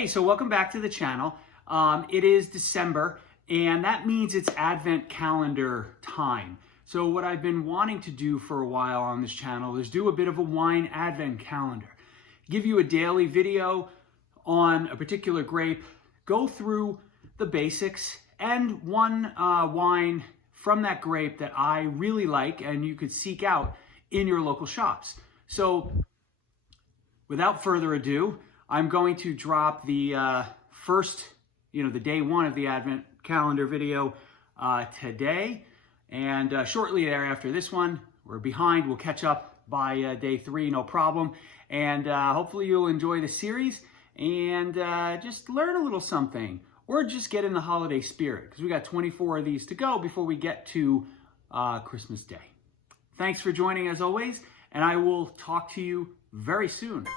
Hey, so welcome back to the channel. It is December, and that means it's Advent calendar time. So what I've been wanting to do for a while on this channel is do a bit of a wine Advent calendar. Give you a daily video on a particular grape, go through the basics, and one wine from that grape that I really like and you could seek out in your local shops. So without further ado, I'm going to drop the first, the day one of the Advent calendar video today. And shortly thereafter this one, we're behind. We'll catch up by day 3, no problem. And hopefully you'll enjoy the series and just learn a little something or just get in the holiday spirit because we got 24 of these to go before we get to Christmas Day. Thanks for joining as always, and I will talk to you very soon.